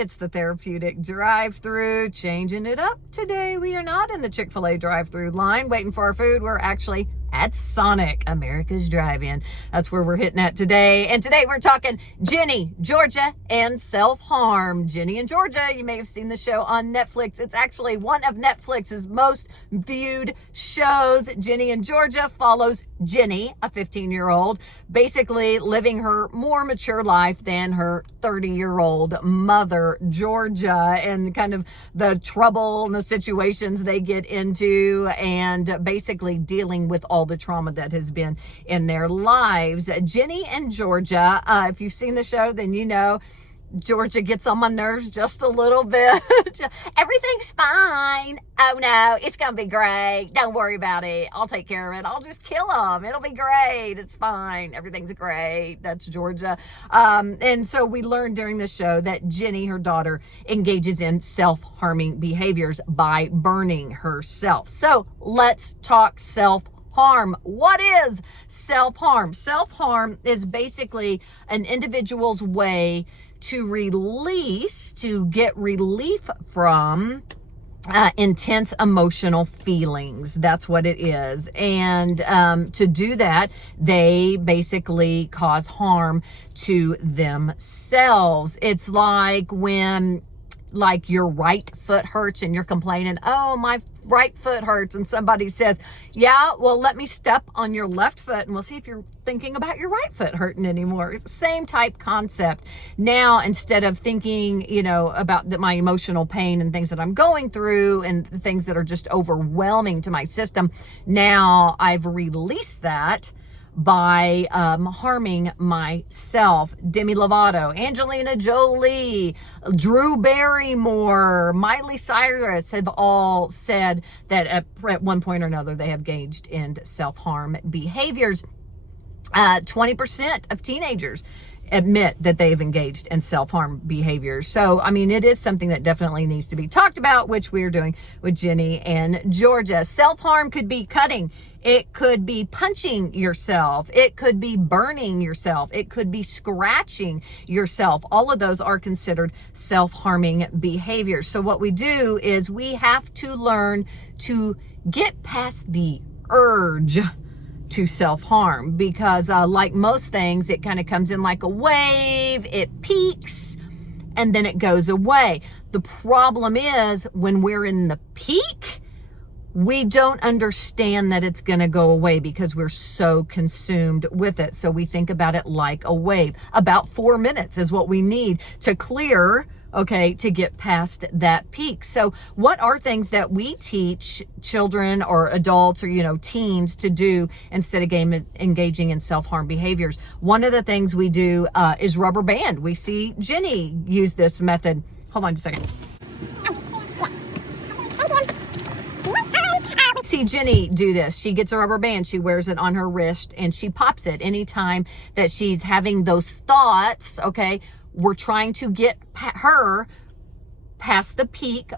It's the Therapeutic Drive-Thru, changing it up today. We are not in the Chick-fil-A drive-thru line waiting for our food. We're actually at Sonic, America's Drive-In. That's where we're hitting at today. And today we're talking Ginny, Georgia, and self-harm. Ginny and Georgia, you may have seen the show on Netflix. It's actually one of Netflix's most viewed shows. Ginny and Georgia follows Ginny, a 15-year-old, basically living her more mature life than her 30-year-old mother, Georgia, and kind of the trouble and the situations they get into, and basically dealing with all the trauma that has been in their lives. Ginny and Georgia, if you've seen the show, then you know Georgia gets on my nerves just a little bit. Everything's fine. Oh no, it's gonna be great. Don't worry about it. I'll take care of it. I'll just kill them. It'll be great. It's fine. Everything's great. That's Georgia. And so we learned during the show that Ginny, her daughter, engages in self-harming behaviors by burning herself. So let's talk self-harm. What is self-harm? Self-harm is basically an individual's way to get relief from intense emotional feelings. That's what it is. And to do that, they basically cause harm to themselves. It's like when your right foot hurts and you're complaining, oh, my right foot hurts, and somebody says, yeah, well, let me step on your left foot and we'll see if you're thinking about your right foot hurting anymore. It's the same type concept. Now, instead of thinking, about my emotional pain and things that I'm going through and things that are just overwhelming to my system, now I've released that by harming myself. Demi Lovato, Angelina Jolie, Drew Barrymore, Miley Cyrus have all said that at one point or another they have engaged in self-harm behaviors. 20% of teenagers admit that they've engaged in self-harm behaviors. So, it is something that definitely needs to be talked about, which we're doing with Ginny and Georgia. Self-harm could be cutting. It could be punching yourself. It could be burning yourself. It could be scratching yourself. All of those are considered self-harming behaviors. So what we do is we have to learn to get past the urge to self-harm, because like most things, it kind of comes in like a wave. It peaks and then it goes away. The problem is when we're in the peak, we don't understand that it's going to go away because we're so consumed with it. So we think about it like a wave. About 4 minutes is what we need to clear, to get past that peak. So what are things that we teach children or adults or, teens to do instead of engaging in self-harm behaviors? One of the things we do is rubber band. We see Ginny use this method. Hold on just a second. See Ginny do this. She gets a rubber band, she wears it on her wrist, and she pops it anytime that she's having those thoughts. We're trying to get her past the peak,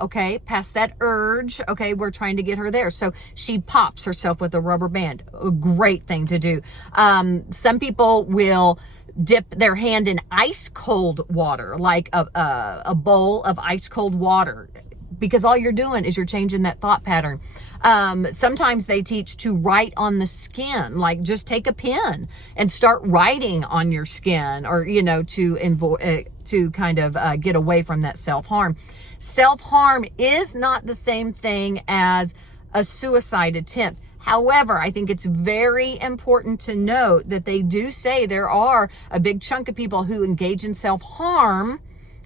past that urge. We're trying to get her there. So she pops herself with a rubber band. A great thing to do. Some people will dip their hand in ice cold water, like a bowl of ice cold water, because all you're doing is you're changing that thought pattern. Sometimes they teach to write on the skin, like just take a pen and start writing on your skin, or, to kind of get away from that self-harm. Self-harm is not the same thing as a suicide attempt. However, I think it's very important to note that they do say there are a big chunk of people who engage in self-harm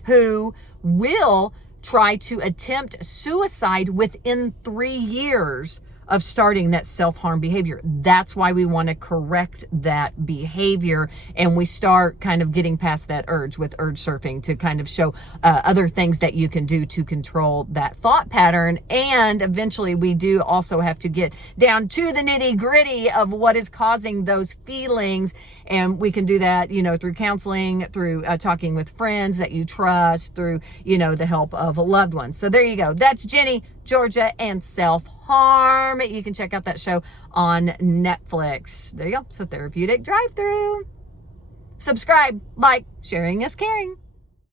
who will try to attempt suicide within 3 years of starting that self-harm behavior. That's why we want to correct that behavior, and we start kind of getting past that urge with urge surfing to kind of show other things that you can do to control that thought pattern. And eventually we do also have to get down to the nitty-gritty of what is causing those feelings, and we can do that through counseling, through talking with friends that you trust, through the help of loved ones. So there you go. That's Ginny, Georgia, and self-harm. You can check out that show on Netflix. There you go. So Therapeutic Drive-Thru. Subscribe, like, sharing is caring.